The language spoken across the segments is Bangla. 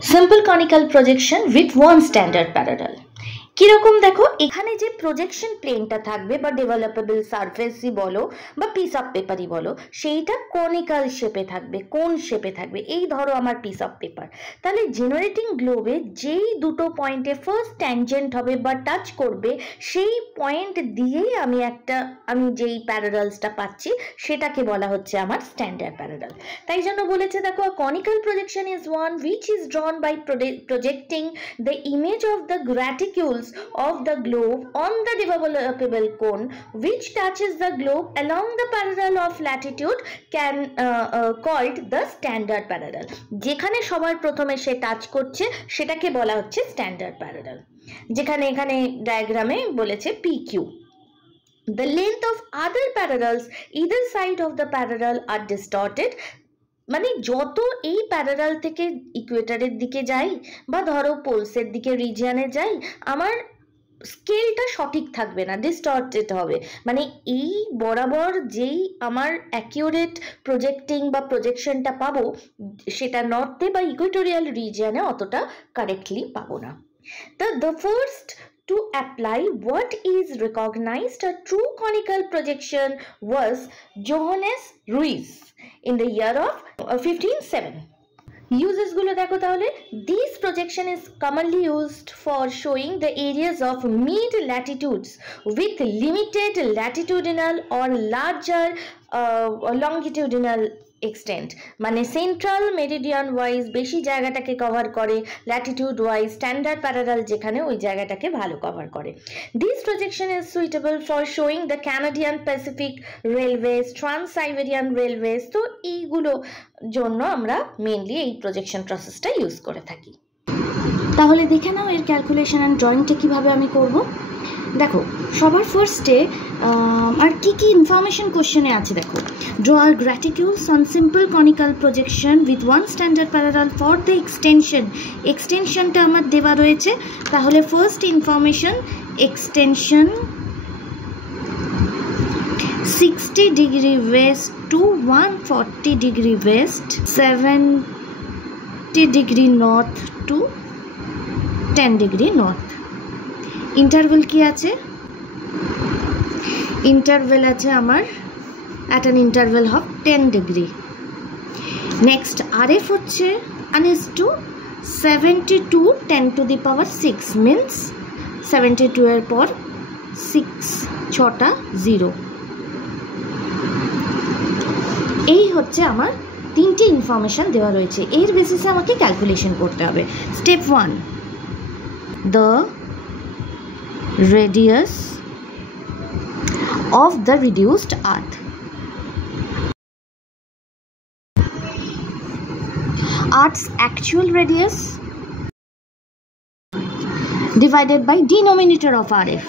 Simple conical projection with one standard parallel. কিরকম দেখো এখানে যে প্রজেকশন প্লেনটা থাকবে বা ডেভেলপেবল সারফেসই বলো বা পিস অফ পেপারই বলো সেইটা কনিক্যাল শেপে থাকবে, কোন শেপে থাকবে। এই ধরো আমার পিস অফ পেপার, তাহলে জেনারেটিং গ্লোবে যেই দুটো পয়েন্টে ফার্স্ট ট্যানজেন্ট হবে বা টাচ করবে সেই পয়েন্ট দিয়েই আমি যেই প্যারালালসটা পাচ্ছি সেটাকে বলা হচ্ছে আমার স্ট্যান্ডার্ড প্যারালাল। তাই জন্য বলেছে দেখো conical projection is one which is drawn by projecting the image of the graticules of the globe on the developable cone which touches the globe along the parallel of latitude can called the standard parallel. যেখানে সবার প্রথমে সে টাচ করছে সেটাকে বলা হচ্ছে স্ট্যান্ডার্ড প্যারালাল, যেখানে এখানে ডায়াগ্রামে বলেছে PQ. The length of other parallels either side of the parallel are distorted. মানে যত এই প্যারালাল থেকে ইকুয়েটরের দিকে যাই বা ধরো পোলসের দিকে রিজিয়নে যাই, আমার স্কেলটা সঠিক থাকবে না, ডিস্টর্টেড হবে। মানে এই বরাবর যেই আমার অ্যাকিউরেট প্রজেক্টিং বা প্রজেকশনটা পাবো সেটা নর্থে বা ইকুয়েটোরিয়াল রিজিয়নে অতটা কারেক্টলি পাবো না। The first to apply what is recognized a true conical projection was Johannes Ruiz in the year of 1507. Uses গুলো দেখো তাহলে, this projection is commonly used for showing the areas of mid latitudes with limited latitudinal or larger longitudinal extent. মানে সেন্ট্রাল মেরিডিয়ান ওয়াইজ বেশি জায়গাটাকে কভার করে, ল্যাটিটিউড ওয়াইজ স্ট্যান্ডার্ড প্যারালাল যেখানে ওই জায়গাটাকে ভালো কভার করে। This projection is suitable for showing the Canadian Pacific railways, trans Siberian railways. তো এইগুলো জন্য আমরা মেনলি এই প্রজেকশন প্রসেসটা ইউজ করে থাকি। তাহলে দেখে নাও এর ক্যালকুলেশন অ্যান্ড ড্রয়িংটা কীভাবে আমি করব। দেখো সবার ফার্স্টে আর কি কি ইনফরমেশন কোশ্চেনে আছে দেখো, ড্র আর graticules on simple conical projection with one standard parallel for the এক্সটেনশনটা আমার দেওয়া রয়েছে। তাহলে first information extension 60 degree west to 140 degree west, 70 degree north to 10 degree north. Interval কি আছে? ইন্টারভেল আছে আমার at an interval of 10 degree. Next RF হচ্ছে one is to 72 10 to the power 6 means 72 এর পর 6 6টা 0। এই হচ্ছে আমার তিনটে ইনফরমেশন দেওয়া রয়েছে, এর বেসিসে আমাকে ক্যালকুলেশন করতে হবে। Step 1, the radius of the reduced earth. Earth's actual radius divided by denominator of RF,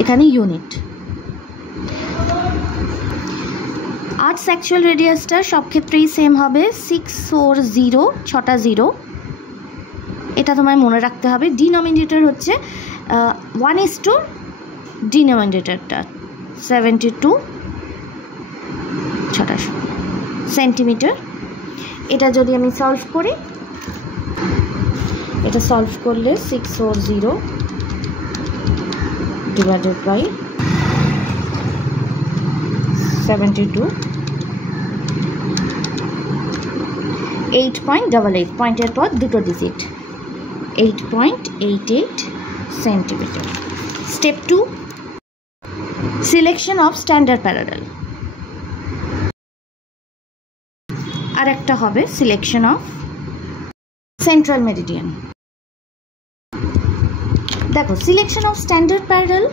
এখানে ইউনিট। আর্থস অ্যাকচুয়াল রেডিয়াসটা সব ক্ষেত্রেই সেম হবে 640, 6টা 0। এটা তোমায় মনে রাখতে হবে। ডিনোমিনেটর হচ্ছে 1:, ডিনোমিনেটরটা 72, 6টা সেন্টিমিটার। এটা যদি আমি সলভ করি, এটা সলভ করলে 640 ডিভাইডেড বাই 72 8.88, পয়েন্টের পর দুটো digit, 8.88 centimetre. Step 2, selection of standard parallel. আর একটা হবে সিলেকশন অফ সেন্ট্রাল মেরিডিয়ান। দেখো সিলেকশন অফ স্ট্যান্ডার্ড প্যারালাল,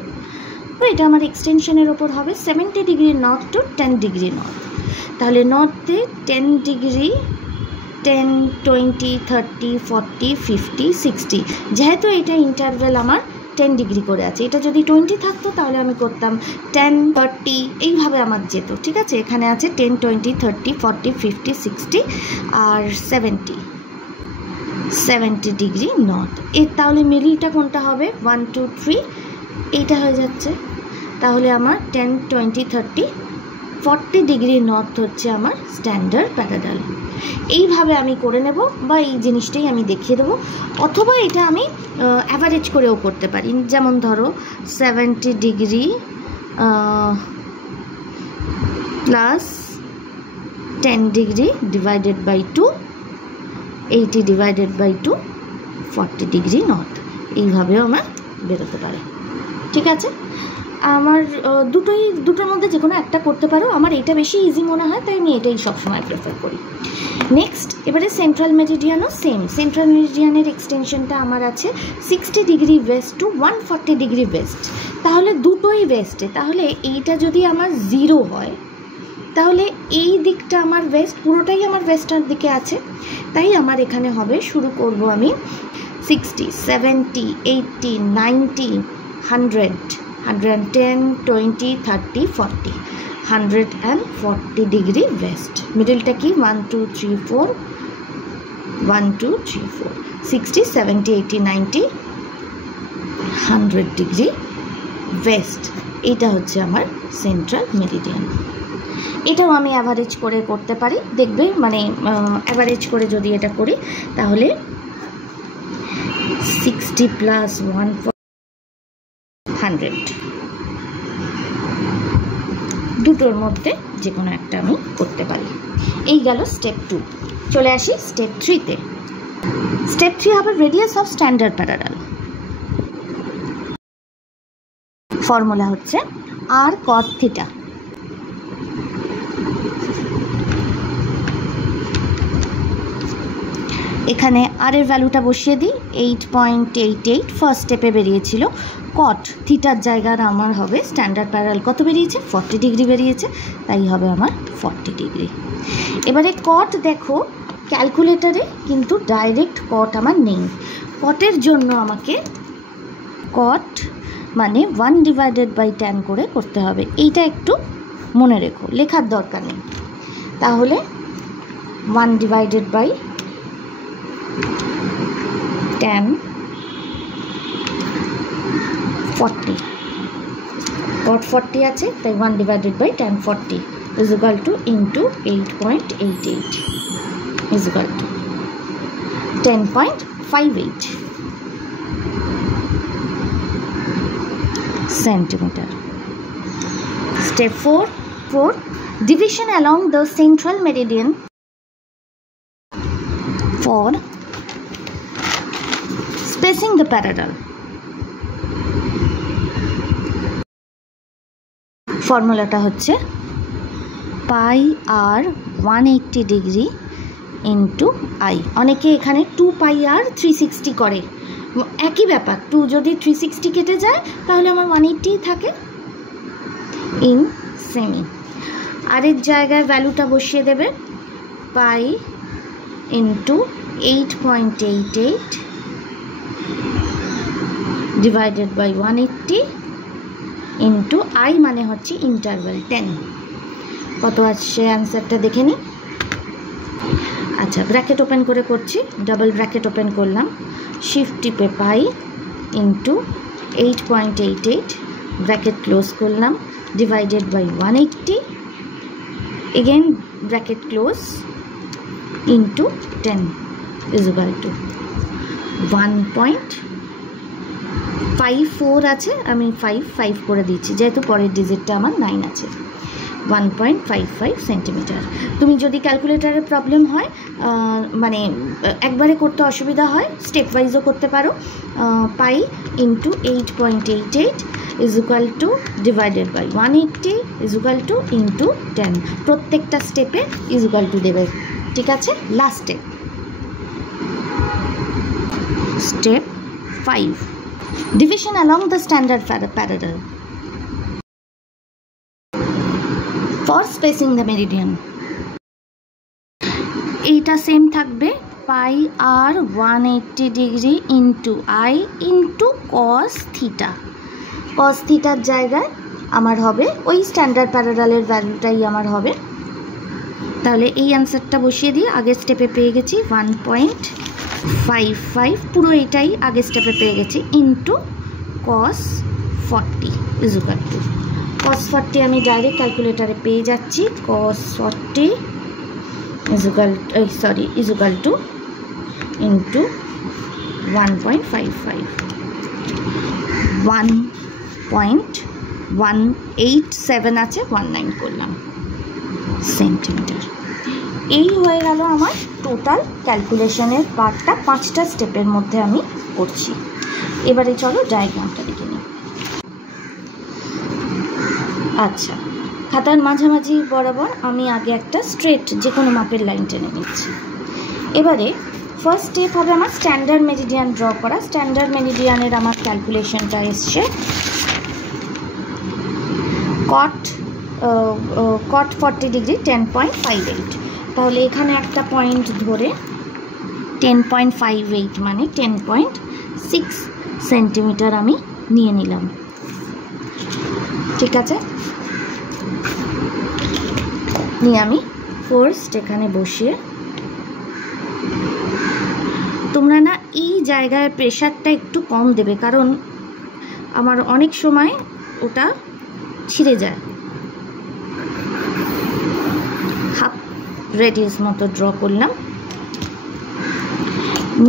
এটা আমার এক্সটেনশনের ওপর হবে 70 degree north to 10 degree north. তাহলে নর্থে 10 ডিগ্রি, 10, 20, 30, 40, 50, 60। যেহেতু এটা ইন্টারভেল আমার 10 ডিগ্রি করে আছে, এটা যদি 20 থাকতো তাহলে আমি করতাম 10, 30, এইভাবে আমার যেত। ঠিক আছে, এখানে আছে 10, 20, 30, 40, 50, 60 আর 70 ডিগ্রি নর্থ। এর তাহলে মিডলটা কোনটা হবে? 1, 2, 3 এইটা হয়ে যাচ্ছে। তাহলে আমার 10, 20, 30 40 ডিগ্রি নর্থ হচ্ছে আমার স্ট্যান্ডার্ড প্যারালাল। এইভাবে আমি করে নেব বা এই জিনিসটাই আমি দেখিয়ে দেবো, অথবা এটা আমি অ্যাভারেজ করেও করতে পারি। যেমন ধরো 70 degree plus 10 degree divided by 2, 80 divided by 2, 40 degree north, এইভাবেও আমার বেরোতে পারে। ঠিক আছে, আমার দুটোর মধ্যে যে কোনো একটা করতে পারো, আমার এটা বেশি ইজি মনে হয়, তাই আমি এটাই সবসময় প্রেফার করি। নেক্সট, এবারে সেন্ট্রাল মেরিডিয়ানও সেম। সেন্ট্রাল মেরিডিয়ানের এক্সটেনশনটা আমার আছে 60 degree west to 140 degree west, তাহলে দুটোই ওয়েস্টে। তাহলে এইটা যদি আমার 0 হয়, তাহলে এই দিকটা আমার ওয়েস্ট, পুরোটাই আমার ওয়েস্টার্ন দিকে আছে, তাই আমার এখানে হবে, শুরু করব আমি 60, 70, 80, 90, 100, 110, 20, 30, 40, 140 ডিগ্রি ওয়েস্ট। মিডলটা কি 1 2 3 4, 1 2 3 4, 60, 70, 80, 90, 100 ডিগ্রি ওয়েস্ট। এটা হচ্ছে আমার সেন্ট্রাল মেরিডিয়ান। এটাও আমি অ্যাভারেজ করে করতে পারি, দেখবে মানে অ্যাভারেজ করে যদি এটা করি তাহলে 60 প্লাস 100, দুটোর মধ্যে যে কোনো একটা আমি করতে পারি। এই গেল স্টেপ 2। চলে আসি স্টেপ 3-তে। স্টেপ 3 হবে radius of standard parallel. Formula হচ্ছে r cos থিটা। এখানে আর এর ভ্যালুটা বসিয়ে দিই 8.88, ফার্স্ট স্টেপে বেরিয়েছিল। কট থিটার জায়গার আমার হবে স্ট্যান্ডার্ড প্যারালাল কত বেরিয়েছে, 40 ডিগ্রি বেরিয়েছে, তাই হবে আমার 40 ডিগ্রি। এবারে কট দেখো ক্যালকুলেটারে কিন্তু ডাইরেক্ট কট আমার নেই। কটের জন্য আমাকে কট মানে 1/10 করে করতে হবে, এইটা একটু মনে রেখো, লেখার দরকার নেই। তাহলে 1/10 40, cot 40 আছে, তাই 1/10 40 is equal to into 8.88 is equal to 10.58 centimeter. Step 4, division along the central meridian for spacing the parallel. ফর্মুলাটা হচ্ছে পাই আর 180 ডিগ্রি ইন্টু আই। অনেকে এখানে 2 পাই আর 360 করে, একই ব্যাপার। 2 যদি 360 কেটে যায় তাহলে আমার 180 থাকে ইন সেমি। আর এর জায়গায় ভ্যালুটা বসিয়ে দেবে pi into 8.88 divided by 180 into I মানে হচ্ছে ইন্টারভাল 10। কত আসছে অ্যান্সারটা দেখে নিই। আচ্ছা, ব্র্যাকেট ওপেন করে করছি, ডাবল ব্র্যাকেট ওপেন করলাম, শিফট টিপে পাই ইন্টু 8.88 ব্র্যাকেট ক্লোজ করলাম divided by 180, again bracket close into 10 is equal to 1.54 আছে, আমি 5 করে দিচ্ছি যেহেতু পরের ডিজিটটা আমার 9 আছে। 1.55 সেন্টিমিটার। তুমি যদি ক্যালকুলেটারের প্রবলেম হয়, মানে একবারে করতে অসুবিধা হয়, স্টেপ ওয়াইজও করতে পারো। Pi into 8.88 is equal to divided by 180 is equal to into 10, প্রত্যেকটা স্টেপে ইজ ইকুয়াল টু দেবে। ঠিক আছে, last step, step 5, division along the standard parallel for spacing the meridian. এইটা সেম থাকবে, pi R 180 degree into I into cos theta. Cos থিটার জায়গায় আমার হবে ওই স্ট্যান্ডার্ড প্যারালালের ভ্যালুটাই আমার হবে। তাহলে এই অ্যান্সারটা বসিয়ে দিয়ে আগের স্টেপে পেয়ে গেছি 1.55, পুরো এটাই আগের স্টেপে পেয়ে গেছি, into cos 40 is equal two cos 40 আমি ডাইরেক্ট ক্যালকুলেটারে পেয়ে যাচ্ছি, cos 40 is equal to into 1.55 1.187 আছে, 19 করলাম সেন্টিমিটার। এই হয়ে গেল আমার টোটাল ক্যালকুলেশনের পার্টটা, 5টা স্টেপের মধ্যে আমি করছি। এবারে চলো ডায়াগ্রামটা দেখে নিই। আচ্ছা, খাতার মাঝামাঝি বরাবর আমি আগে একটা স্ট্রেট যে কোনো মাপের লাইন টেনে নিচ্ছি। এবারে ফার্স্ট স্টেপ হবে আমার স্ট্যান্ডার্ড মেরিডিয়ান ড্র করা। স্ট্যান্ডার্ড মেরিডিয়ানের আমার ক্যালকুলেশনটা এসছে cot 40 ডিগ্রি 10.58। তাহলে এখানে একটা পয়েন্ট ধরে 10.58 মানে 10.6 সেন্টিমিটার আমি নিয়ে নিলাম। ঠিক আছে, নিয়ে আমি ফার্স্ট এখানে বসিয়ে, তোমরা না এই জায়গায় প্রেশারটা একটু কম দেবে, কারণ আমার অনেক সময় ওটা ছিঁড়ে যায়। হাফ রেডিয়াস মতো ড্র করলাম।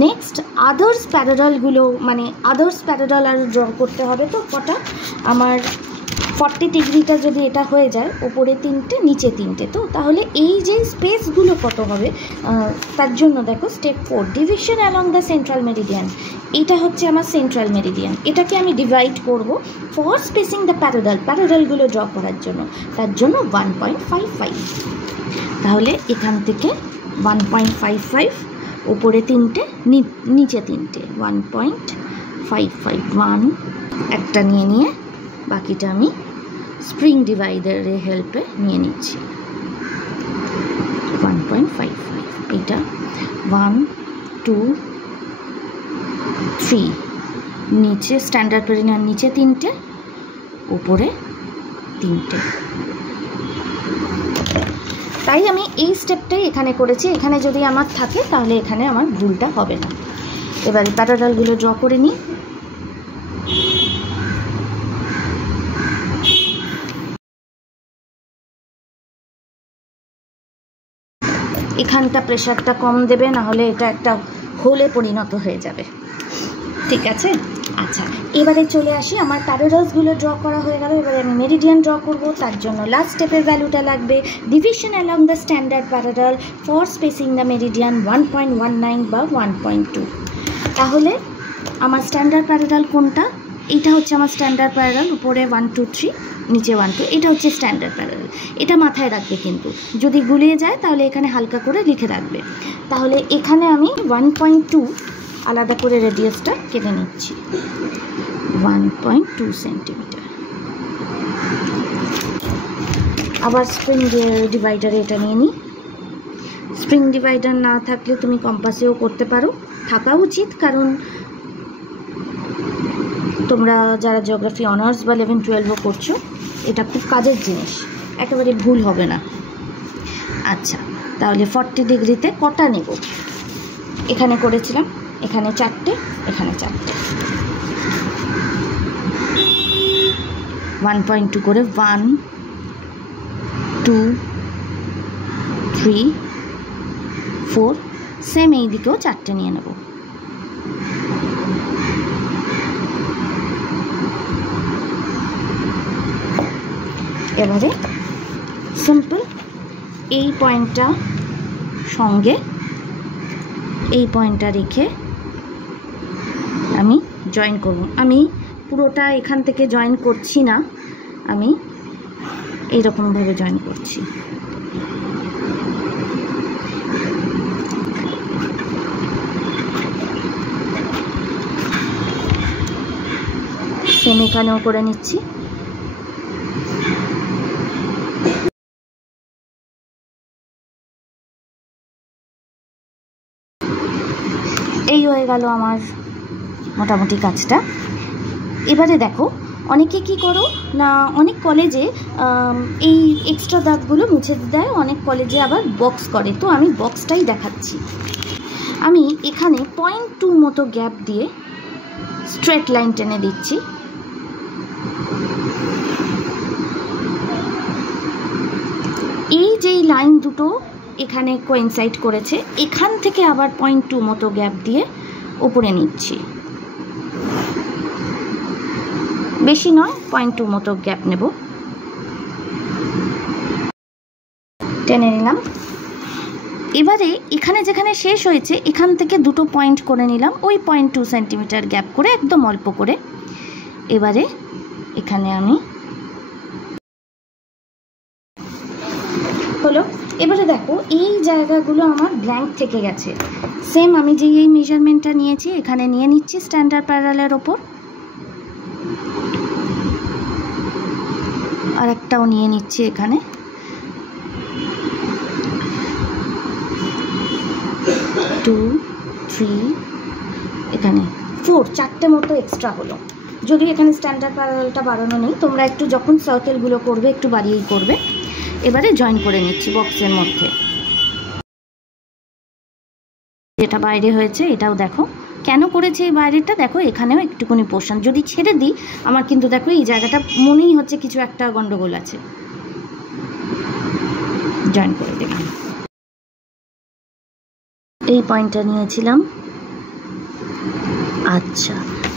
নেক্সট আদার্স প্যারাডালগুলো, মানে আদার্স প্যারাডাল আর ড্র করতে হবে। তো কটা আমার 40 ডিগ্রিটা যদি এটা হয়ে যায়, ওপরে 3টে নিচে 3টে, তো তাহলে এই যে স্পেসগুলো কত হবে, তার জন্য দেখো step 4 division along the central meridian. এটা হচ্ছে আমার সেন্ট্রাল মেরিডিয়ান, এটাকে আমি ডিভাইড করব ফর স্পেসিং দ্য প্যারাডালগুলো ড্র করার জন্য, তার জন্য 1.55। তাহলে এখান থেকে 1.55, ওপরে 3টে নিচে 3টে, 1.55 1 একটা নিয়ে বাকিটা আমি স্প্রিং ডিভাইডারের হেল্পে নিয়ে নিচ্ছি। 1.55 এটা 1 2 3, নিচে স্ট্যান্ডার্ড মেরিডিয়ান নিচে 3টে, উপরে 3টে। তাই আমি এই স্টেপটাই এখানে করেছি। এখানে যদি আমার থাকে তাহলে এখানে আমার ভুলটা হবে না। এবারে প্যারাডালগুলো ড্র করে নিই। এখানটা প্রেশারটা কম দেবে, না হলে এটা একটা হোলে পরিণত হয়ে যাবে। ঠিক আছে, আচ্ছা এবারে চলে আসি, আমার প্যারাডালসগুলো ড্র করা হয়ে গেল। এবারে আমি মেরিডিয়ান ড্র করব, তার জন্য লাস্ট স্টেপের ভ্যালুটা লাগবে division along the standard parallel for spacing the meridian 1.19 বা 1.2। তাহলে আমার স্ট্যান্ডার্ড প্যারাডাল কোনটা? এইটা হচ্ছে আমার স্ট্যান্ডার্ড প্যারাডাল, উপরে 1 2 3 নিচে 1 2, এটা হচ্ছে স্ট্যান্ডার্ড প্যারাডাল। এটা মাথায় রাখবে, কিন্তু যদি গুলিয়ে যায় তাহলে এখানে হালকা করে লিখে রাখবে। তাহলে এখানে আমি 1.2 আলাদা করে রেডিয়াসটা কেটে নিচ্ছি, 1.2 সেন্টিমিটার। আবার স্প্রিং ডিভাইডারে এটা নিয়ে নিই। স্প্রিং ডিভাইডার না থাকলে তুমি কম্পাসেও করতে পারো, থাকা উচিত, কারণ তোমরা যারা জিওগ্রাফি অনার্স বা 11 12ও করছো, এটা খুব কাজের জিনিস, একেবারে ভুল হবে না। আচ্ছা, তাহলে 40 ডিগ্রিতে কটা নেব? এখানে করেছিলাম, এখানে 4টে, এখানে 4টে, 1.2 করে 1 2 3 4, সেম এই দিকেও 4টে নিয়ে নেব। এবারে সিম্পল এই পয়েন্টটা সঙ্গে এই পয়েন্টটা রেখে আমি জয়েন করব। আমি পুরোটা এখান থেকে জয়েন করছি না, আমি এইরকমভাবে জয়েন করছি। সেম এখানেও করে নিচ্ছি। এই হয়ে গেল আমার মোটামুটি কাজটা। এবারে দেখো, অনেকে কি করো না, অনেক কলেজে এই এক্সট্রা দাগগুলো মুছে দেয়, অনেক কলেজে আবার বক্স করে। তো আমি বক্সটাই দেখাচ্ছি। আমি এখানে 0.2 মতো গ্যাপ দিয়ে স্ট্রেট লাইন টেনে দিচ্ছি। এই যেই লাইন দুটো এখানে কোইনসাইড করেছে, এখান থেকে আবার 0.2 মতো গ্যাপ দিয়ে উপরে নিচ্ছি, বেশি নয় 0.2 মতো গ্যাপ নেব, টেনে নিলাম। এবারে এখানে যেখানে শেষ হয়েছে এখান থেকে দুটো পয়েন্ট করে নিলাম, ওই 0.2 সেন্টিমিটার গ্যাপ করে, একদম অল্প করে। এবারে এখানে আমি হলো। এবারে দেখো এই জায়গাগুলো আমার ব্ল্যাঙ্ক থেকে গেছে। সেম আমি যে এই মেজারমেন্টটা নিয়েছি এখানে নিয়ে নিচ্ছি স্ট্যান্ডার্ড প্যারালের ওপর, আর একটাও নিয়ে নিচ্ছি এখানে। 2 3 এখানে 4, 4টে মতো এক্সট্রা হলো। যদিও এখানে স্ট্যান্ডার্ড প্যারালেলটা বাড়ানো নেই, তোমরা একটু যখন সার্কেলগুলো করবে একটু বাড়িয়েই করবে। এবারে জয়েন করে নিচ্ছি বক্সের মধ্যে। যেটা বাইরে হয়েছে এটাও দেখো কেন করেছে এই বাইরেটা, দেখো এখানেও একটুখানি পোর্শন যদি ছেড়ে দিই আমার কিন্তু দেখো এই জায়গাটা মনেই হচ্ছে কিছু একটা গন্ডগোল আছে। জয়েন করে দিলাম। এই পয়েন্টটা নিয়েছিলাম। আচ্ছা,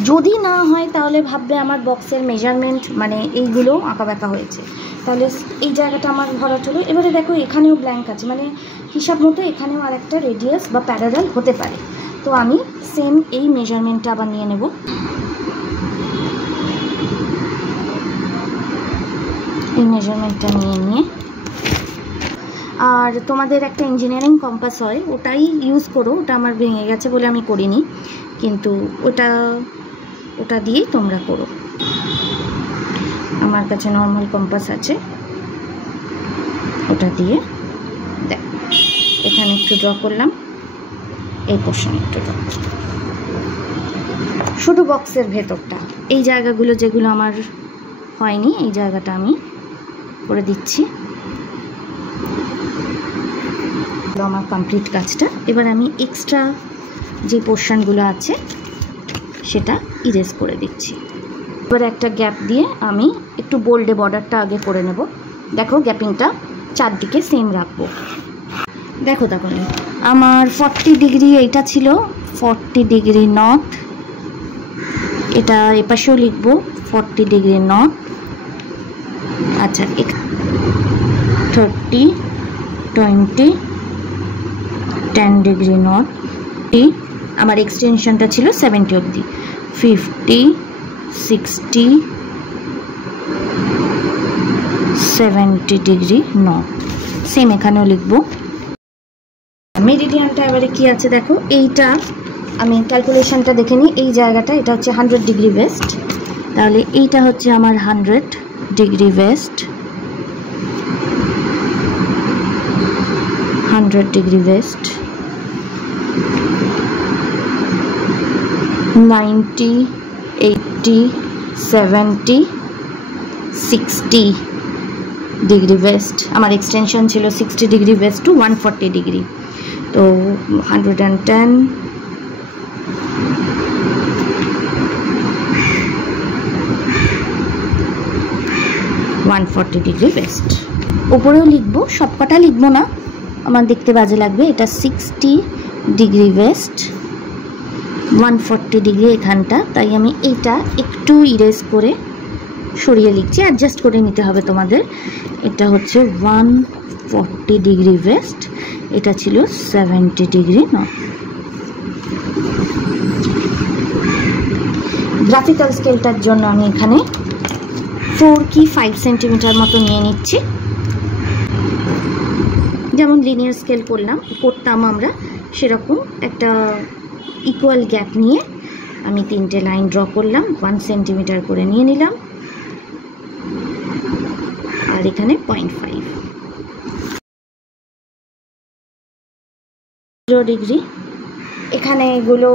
যদি না হয় তাহলে ভাববে আমার বক্সের মেজারমেন্ট মানে এইগুলো আঁকা বাঁকা হয়েছে, তাহলে এই জায়গাটা আমার ভরাট হলো। এবারে দেখো এখানেও ব্ল্যাঙ্ক আছে, মানে হিসাব মতো এখানেও আর একটা রেডিয়াস বা প্যারালাল হতে পারে। তো আমি সেম এই মেজারমেন্টটা আবার নিয়ে নেব। এই মেজারমেন্টটা নিয়ে আর তোমাদের একটা ইঞ্জিনিয়ারিং কম্পাস হয়, ওটাই ইউজ করো। ওটা আমার ভেঙে গেছে বলে আমি করিনি, কিন্তু ওটা দিয়েই তোমরা করো। আমার কাছে নর্মাল কম্পাস আছে, ওটা দিয়ে দেখ এখানে একটু ড্র করলাম, এই পোর্শন একটু ড্র করলাম, শুধু বক্সের ভেতরটা। এই জায়গাগুলো যেগুলো আমার হয়নি এই জায়গাটা আমি করে দিচ্ছি। আমার কমপ্লিট কাজটা। এবার আমি এক্সট্রা যে পোর্শনগুলো আছে সেটা ইরেজ করে দিচ্ছি। এবার একটা গ্যাপ দিয়ে আমি একটু বোল্ডে বর্ডারটা আগে করে নেব। দেখো গ্যাপিংটা চারদিকে সেম রাখবো। দেখো তাহলে আমার 40 ডিগ্রি এইটা ছিল, 40 ডিগ্রি নর্থ, এটা এপাশেও লিখবো 40 ডিগ্রি নর্থ। আচ্ছা 30 20 10 ডিগ্রি নর্থ। আমার এক্সটেনশনটা ছিল 70 অবধি, 50 60 70 ডিগ্রি নর্থ। সেম এখানেও লিখবো। মেরিডিয়ানটা এবারে কি আছে দেখো, এইটা আমি ক্যালকুলেশনটা দেখে নিই। এই জায়গাটা এটা হচ্ছে 100 ডিগ্রি ওয়েস্ট, তাহলে এইটা হচ্ছে আমার 100 degree West, 100 degree West. 90 80 70 60 degree West. আমার এক্সটেনশন ছিল 60 ডিগ্রি ওয়েস্ট টু 140 ডিগ্রি, তো 110 140 ডিগ্রি ওয়েস্ট। উপরেও লিখবো, সবকটা লিখবো না, আমার দেখতে বাজে লাগবে। এটা 60 ডিগ্রি ওয়েস্ট, 140 ডিগ্রি এখানটা, তাই আমি এটা একটু ইরেজ করে সরিয়ে লিখছি, অ্যাডজাস্ট করে নিতে হবে তোমাদের। এটা হচ্ছে 140 ডিগ্রি ওয়েস্ট, এটা ছিল 70 ডিগ্রি নর্থ। গ্রাফিক্যাল স্কেলটার জন্য আমি এখানে 4 কি 5 সেন্টিমিটার মতো নিয়ে নিচ্ছি। যেমন লিনিয়ার স্কেল করতাম আমরা, সেরকম একটা ইকুয়াল গ্যাপ নিয়ে আমি 3টে লাইন ড্র করলাম, 1 সেন্টিমিটার করে নিয়ে নিলাম, আর এখানে 0.5 ডিগ্রি এখানে এগুলো।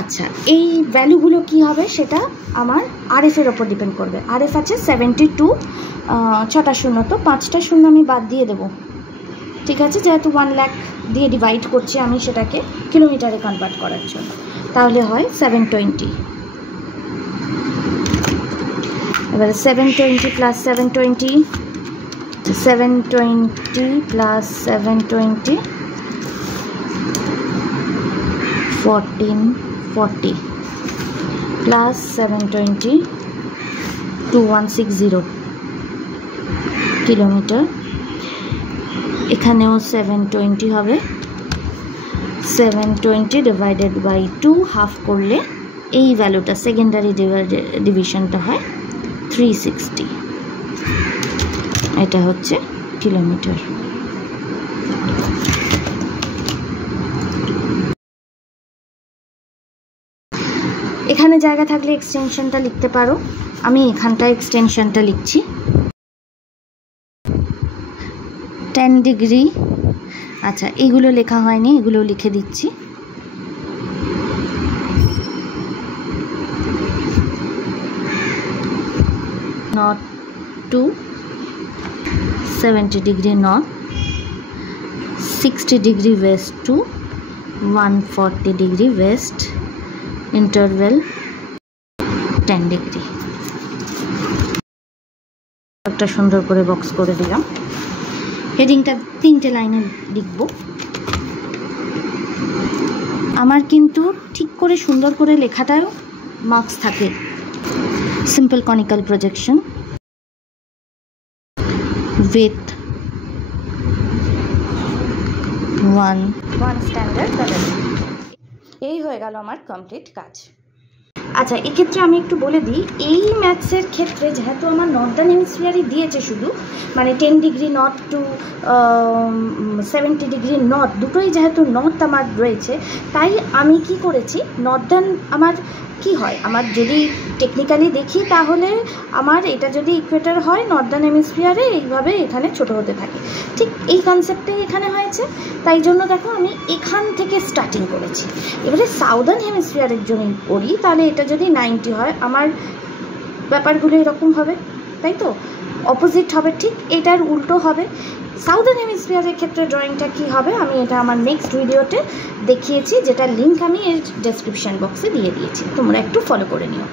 আচ্ছা, এই ভ্যালুগুলো কি হবে সেটা আমার আরএফ এর ওপর ডিপেন্ড করবে। আরএফ আছে 72, 6টা শূন্য, তো 5টা শূন্য আমি বাদ দিয়ে দেবো, ঠিক আছে, যেহেতু 1 লাখ দিয়ে ডিভাইড করছি আমি সেটাকে কিলোমিটারে কনভার্ট করার জন্য, তাহলে হয় 720। এবারে 720 প্লাস 720 720 plus 720 1440 plus 720 2160 কিলোমিটার। এখানেও 720 হবে, 720 ডিভাইডেড বাই 2 হাফ করলে এই ভ্যালুটা সেকেন্ডারি ডিভিশনটা হয় 360, এটা হচ্ছে কিলোমিটার। এখানে জায়গা থাকলে এক্সটেনশনটা লিখতে পারো, আমি এখানটায় এক্সটেনশনটা লিখছি 10 ডিগ্রি। আচ্ছা, এগুলো লেখা হয়নি, এগুলো লিখে দিচ্ছি। North to 70 degree north, 60 degree west to 140 degree west, interval 10 degree. একটা সুন্দর করে বক্স করে দিলাম। হেডিংটা 3টে লাইনে লিখব। আমার কিন্তু ঠিক করে সুন্দর করে লেখাটাও মার্কস থাকে। Simple conical projection with one standard parallel. এই হয়ে গেল আমার কমপ্লিট কাজ। আচ্ছা, এক্ষেত্রে আমি একটু বলে দিই, এই ম্যাথসের ক্ষেত্রে যেহেতু আমার নর্দার্ন হেমিস্ফিয়ারই দিয়েছে শুধু, মানে 10 degree north to 70 degree north, দুটোই যেহেতু নর্থ আমার রয়েছে, তাই আমি কি করেছি, নর্দার্ন আমার কি হয়, আমার যদি টেকনিক্যালি দেখি তাহলে আমার এটা যদি ইকুয়েটর হয় নর্দার্ন হেমিস্ফিয়ারে এইভাবে এখানে ছোট হতে থাকে, ঠিক এই কনসেপ্টেই এখানে হয়েছে। তাই জন্য দেখো আমি এখান থেকে স্টার্টিং করেছি। এবারে সাউদার্ন হেমিস্ফিয়ারের জন্য করি, তাহলে এটা যদি 90 হয় আমার ব্যাপারগুলো এরকম হবে, তাই তো অপোজিট হবে, ঠিক এটার উল্টো হবে। সাউদার্ন হেমিস্ফিয়ারের ক্ষেত্রে ড্রয়িংটা কী হবে আমি এটা আমার নেক্সট ভিডিওতে দেখিয়েছি, যেটা লিঙ্ক আমি এর ডেসক্রিপশন বক্সে দিয়ে দিয়েছি, তোমরা একটু ফলো করে নিও।